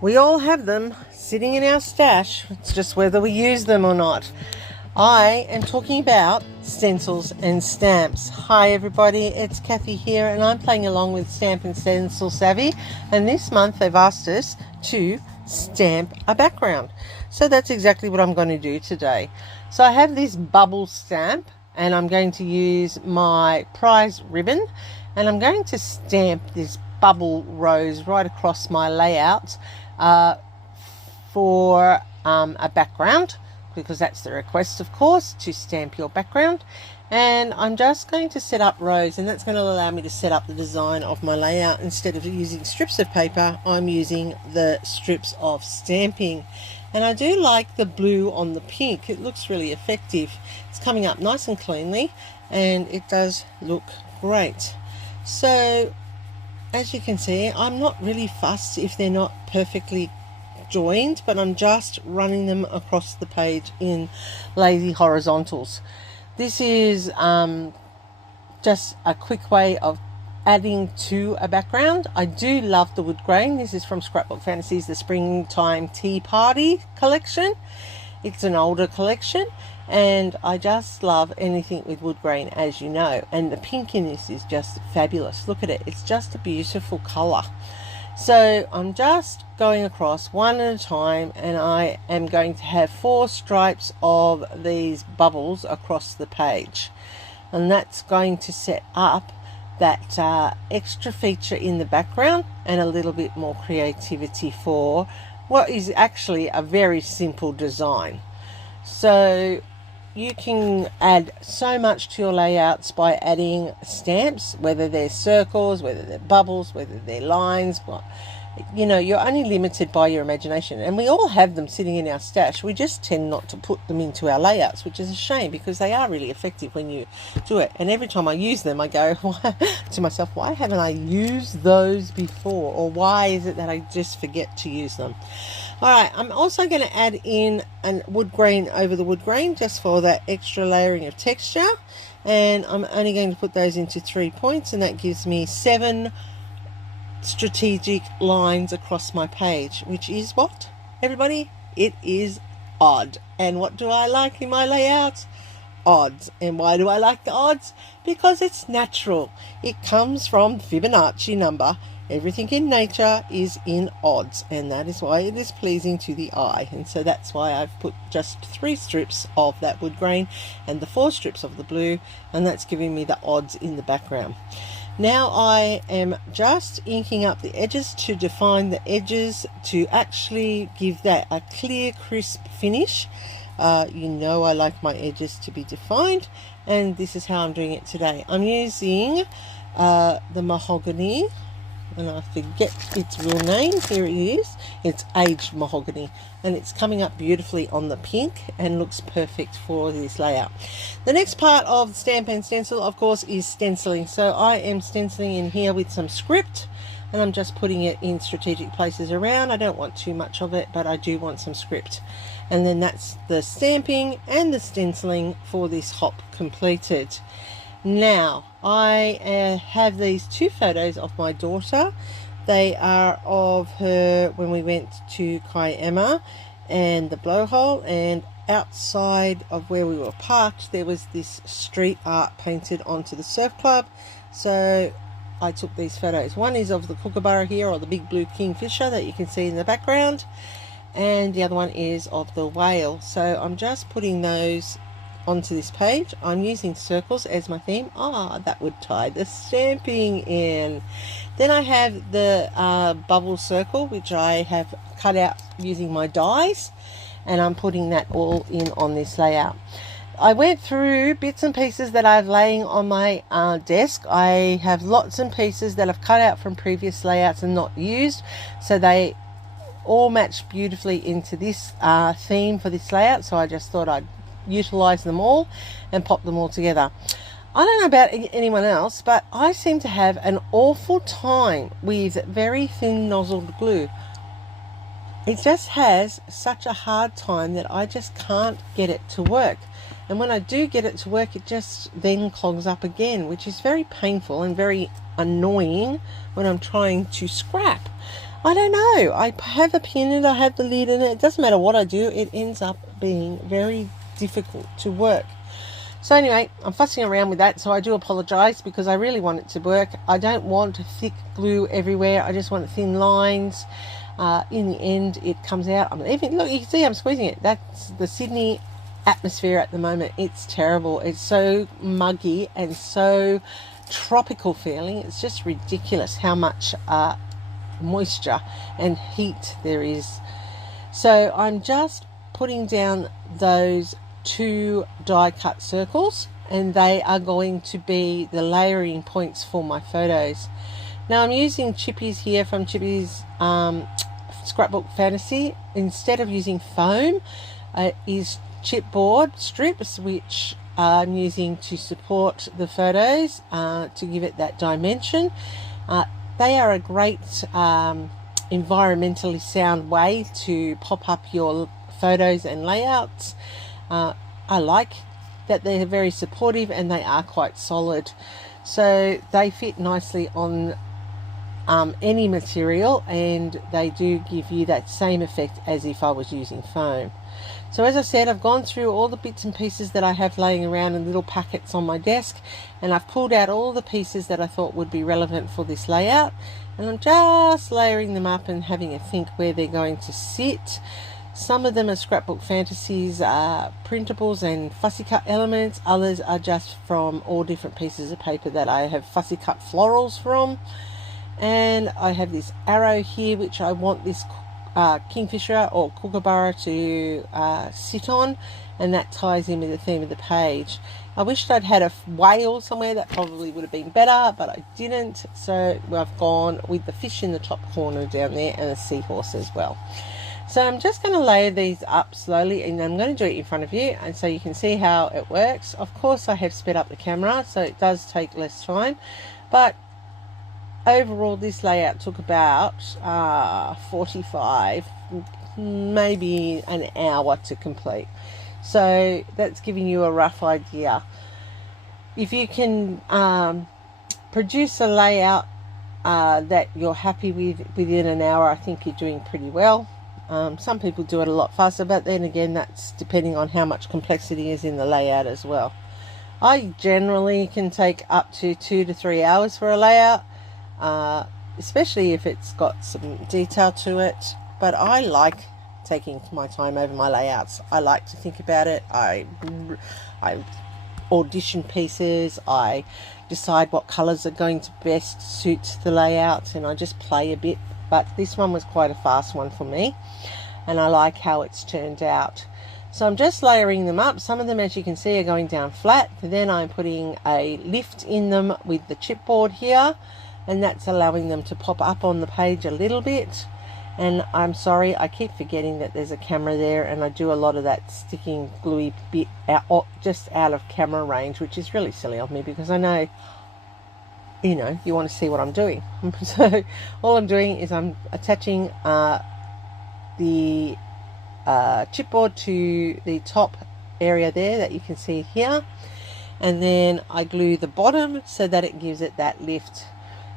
We all have them sitting in our stash. It's just whether we use them or not. I am talking about stencils and stamps. Hi everybody, it's Kathy here and I'm playing along with Stamp and Stencil Savvy, and this month they've asked us to stamp a background. So that's exactly what I'm going to do today. So I have this bubble stamp and I'm going to use my prize ribbon and I'm going to stamp this bubble rose right across my layout for a background, because that's the request, of course, to stamp your background. And I'm just going to set up rows, and that's going to allow me to set up the design of my layout. Instead of using strips of paper, I'm using the strips of stamping. And I do like the blue on the pink. It looks really effective. It's coming up nice and cleanly and it does look great. So as you can see, I'm not really fussed if they're not perfectly joined, but I'm just running them across the page in lazy horizontals. This is just a quick way of adding to a background. I do love the wood grain. This is from Scrapbook Fantasies, the Springtime Tea Party collection. It's an older collection and I just love anything with wood grain, as you know, and the pink in this is just fabulous. Look at it, it's just a beautiful color. So I'm just going across one at a time, and I am going to have 4 stripes of these bubbles across the page, and that's going to set up that extra feature in the background and a little bit more creativity for what is actually a very simple design. So you can add so much to your layouts by adding stamps, whether they're circles, whether they're bubbles, whether they're lines. You know, you're only limited by your imagination, and we all have them sitting in our stash. We just tend not to put them into our layouts, which is a shame, because they are really effective when you do it. And every time I use them, I go to myself, why haven't I used those before? Or why is it that I just forget to use them? Alright, I'm also going to add in a wood grain over the wood grain, just for that extra layering of texture. And I'm only going to put those into 3 points, and that gives me 7 strategic lines across my page, which is what, everybody? It is odd. And what do I like in my layout? Odds. And why do I like the odds? Because it's natural. It comes from Fibonacci number. Everything in nature is in odds, and that is why it is pleasing to the eye. And so that's why I've put just 3 strips of that wood grain and the 4 strips of the blue, and that's giving me the odds in the background. Now I am just inking up the edges to define the edges, to actually give that a clear, crisp finish. You know I like my edges to be defined, and this is how I'm doing it today. I'm using the mahogany, and I forget its real name. Here it is. It's aged mahogany, and it's coming up beautifully on the pink and looks perfect for this layout. The next part of Stamp and Stencil, of course, is stenciling. So I am stenciling in here with some script, and I'm just putting it in strategic places around. I don't want too much of it, but I do want some script. And then that's the stamping and the stenciling for this hop completed. Now I have these 2 photos of my daughter. They are of her when we went to Kiama and the blowhole, and outside of where we were parked there was this street art painted onto the surf club. So I took these photos. One is of the kookaburra here, or the big blue kingfisher that you can see in the background, and the other one is of the whale. So I'm just putting those onto this page. I'm using circles as my theme. That would tie the stamping in. Then I have the bubble circle, which I have cut out using my dies, and I'm putting that all in on this layout. I went through bits and pieces that I've laying on my desk. I have lots and pieces that I've cut out from previous layouts and not used, so they all match beautifully into this theme for this layout. So I just thought I'd utilize them all and pop them all together. I don't know about anyone else, but I seem to have an awful time with very thin nozzled glue. It just has such a hard time that I just can't get it to work. And when I do get it to work, it just then clogs up again, which is very painful and very annoying when I'm trying to scrap. I don't know. I have a pin and I have the lid in it. It doesn't matter what I do. It ends up being very difficult to work. So anyway, I'm fussing around with that, so I do apologise because I really want it to work. I don't want thick glue everywhere. I just want thin lines. In the end, it comes out. Even look, you can see I'm squeezing it. That's the Sydney atmosphere at the moment. It's terrible. It's so muggy and so tropical feeling. It's just ridiculous how much moisture and heat there is. So I'm just putting down those 2 die cut circles, and they are going to be the layering points for my photos. Now I'm using chippies here from Chippy's Scrapbook Fantasy. Instead of using foam, is chipboard strips, which I'm using to support the photos, to give it that dimension. They are a great environmentally sound way to pop up your photos and layouts. I like that they're very supportive and they are quite solid, so they fit nicely on any material, and they do give you that same effect as if I was using foam. So as I said, I've gone through all the bits and pieces that I have laying around in little packets on my desk, and I've pulled out all the pieces that I thought would be relevant for this layout, and I'm just layering them up and having a think where they're going to sit. Some of them are Scrapbook Fantasies printables and fussy cut elements. Others are just from all different pieces of paper that I have fussy cut florals from. And I have this arrow here which I want this kingfisher or kookaburra to sit on, and that ties in with the theme of the page. I wished I'd had a whale somewhere. That probably would have been better, but I didn't, so I've gone with the fish in the top corner down there and a seahorse as well. So I'm just going to layer these up slowly, and I'm going to do it in front of you, and so you can see how it works. Of course I have sped up the camera, so it does take less time, but overall this layout took about 45, maybe an hour to complete. So that's giving you a rough idea. If you can produce a layout that you're happy with within an hour, I think you're doing pretty well. Some people do it a lot faster, but then again, that's depending on how much complexity is in the layout as well. I generally can take up to 2 to 3 hours for a layout, especially if it's got some detail to it. But I like taking my time over my layouts. I like to think about it. I audition pieces. I decide what colors are going to best suit the layout, and I just play a bit. But this one was quite a fast one for me, and I like how it's turned out. So I'm just layering them up. Some of them, as you can see, are going down flat. Then I'm putting a lift in them with the chipboard here, and that's allowing them to pop up on the page a little bit. And I'm sorry, I keep forgetting that there's a camera there, and I do a lot of that sticking gluey bit out, just out of camera range, which is really silly of me because I know, you know, you want to see what I'm doing. So all I'm doing is I'm attaching the chipboard to the top area there that you can see here, and then I glue the bottom so that it gives it that lift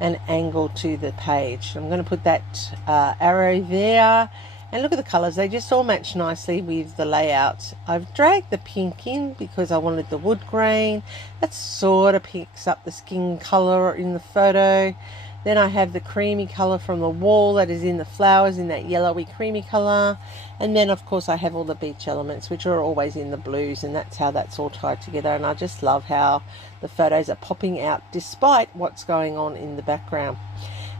and angle to the page. I'm going to put that arrow there, and look at the colors, they just all match nicely with the layout. I've dragged the pink in because I wanted the wood grain. That sort of picks up the skin color in the photo. Then I have the creamy color from the wall that is in the flowers in that yellowy creamy color, and then of course I have all the beach elements which are always in the blues, and that's how that's all tied together. And I just love how the photos are popping out despite what's going on in the background.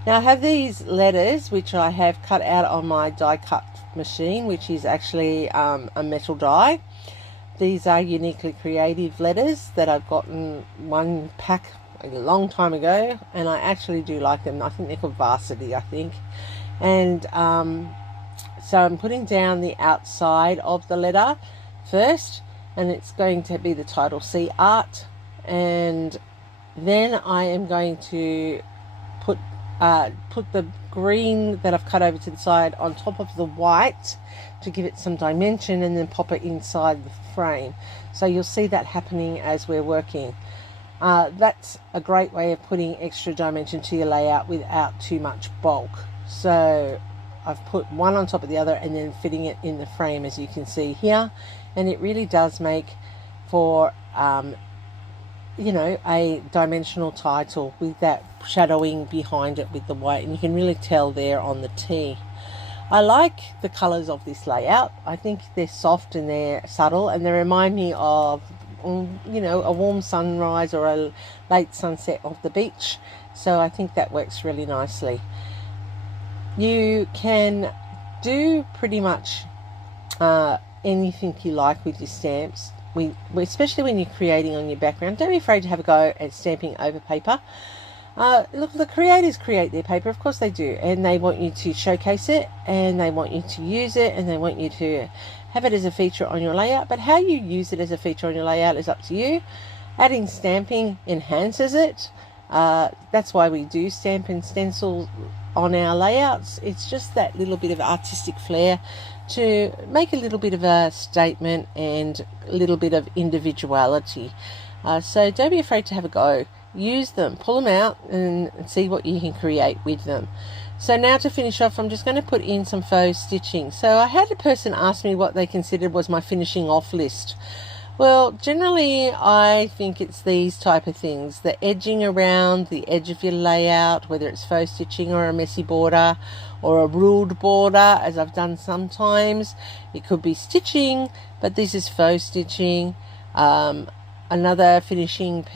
Now I have these letters which I have cut out on my die cut machine, which is actually a metal die. These are Uniquely Creative letters that I've gotten one pack a long time ago, and I actually do like them. I think they're called Varsity, I think. And so I'm putting down the outside of the letter first, and it's going to be the title C Art, and then I am going to put the green that I've cut over to the side on top of the white to give it some dimension, and then pop it inside the frame. So you'll see that happening as we're working. That's a great way of putting extra dimension to your layout without too much bulk. So I've put one on top of the other and then fitting it in the frame, as you can see here, and it really does make for you know, a dimensional title with that shadowing behind it with the white, and you can really tell there on the T. I like the colors of this layout. I think they're soft and they're subtle, and they remind me of, you know, a warm sunrise or a late sunset of the beach. So I think that works really nicely. You can do pretty much anything you like with your stamps. Especially when you're creating on your background, don't be afraid to have a go at stamping over paper. Look, the creators create their paper, of course they do, and they want you to showcase it, and they want you to use it, and they want you to have it as a feature on your layout. But how you use it as a feature on your layout is up to you. Adding stamping enhances it. That's why we do stamp and stencil on our layouts. It's just that little bit of artistic flair to make a little bit of a statement and a little bit of individuality. So don't be afraid to have a go. Use them, pull them out and see what you can create with them. So now to finish off, I'm just going to put in some faux stitching. So I had a person ask me what they considered was my finishing off list. Well, generally I think it's these type of things: the edging around the edge of your layout, whether it's faux stitching or a messy border or a ruled border, as I've done sometimes. It could be stitching, but this is faux stitching. Another finishing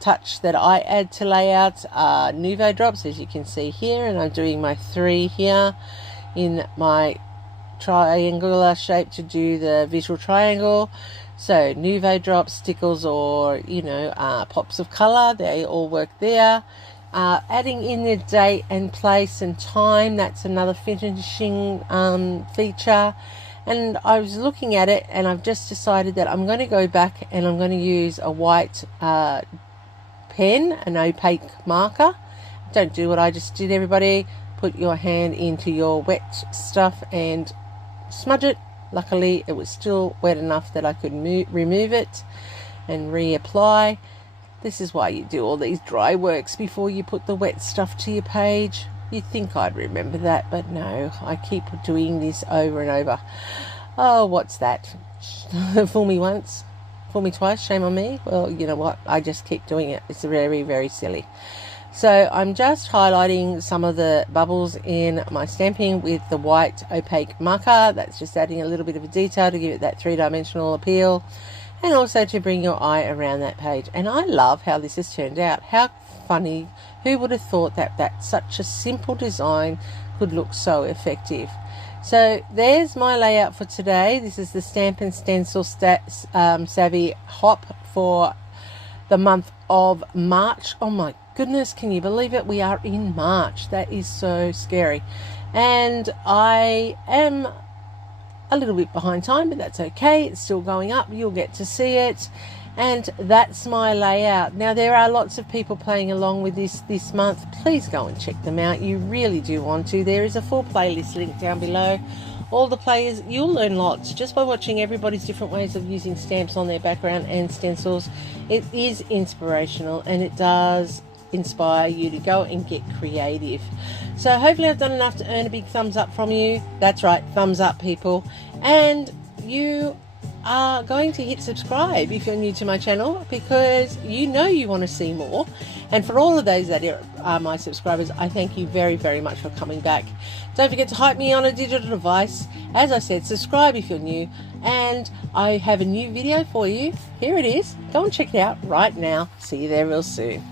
touch that I add to layouts are Nuvo drops, as you can see here, and I'm doing my 3 here in my triangular shape to do the visual triangle. So Nuvo drops, stickles, or you know, pops of color, they all work there. Adding in the date and place and time, that's another finishing feature. And I was looking at it and I've just decided that I'm going to go back and I'm going to use a white pen, an opaque marker. Don't do what I just did, everybody. Put your hand into your wet stuff and smudge it. Luckily it was still wet enough that I could remove it and reapply. This is why you do all these dry works before you put the wet stuff to your page. You'd think I'd remember that, but no, I keep doing this over and over. Oh, what's that? Fool me once, fool me twice, shame on me. Well, you know what, I just keep doing it. It's very, very silly. So I'm just highlighting some of the bubbles in my stamping with the white opaque marker. That's just adding a little bit of a detail to give it that 3-dimensional appeal, and also to bring your eye around that page. And I love how this has turned out. How funny. Who would have thought that such a simple design could look so effective? So there's my layout for today. This is the Stamp and Stencil Savvy Hop for the month of March. Oh my goodness, can you believe it? We are in March. That is so scary. And I am a little bit behind time, but that's okay. It's still going up. You'll get to see it. And that's my layout. Now, there are lots of people playing along with this month. Please go and check them out. You really do want to. There is a full playlist link down below. All the players, you'll learn lots just by watching everybody's different ways of using stamps on their background and stencils. It is inspirational and it does inspire you to go and get creative. So hopefully I've done enough to earn a big thumbs up from you. That's right, thumbs up, people. And you are going to hit subscribe if you're new to my channel, because you know you want to see more. And for all of those that are my subscribers, I thank you very, very much for coming back. Don't forget to hype me on a digital device. As I said, subscribe if you're new, and I have a new video for you. Here it is. Go and check it out right now. See you there real soon.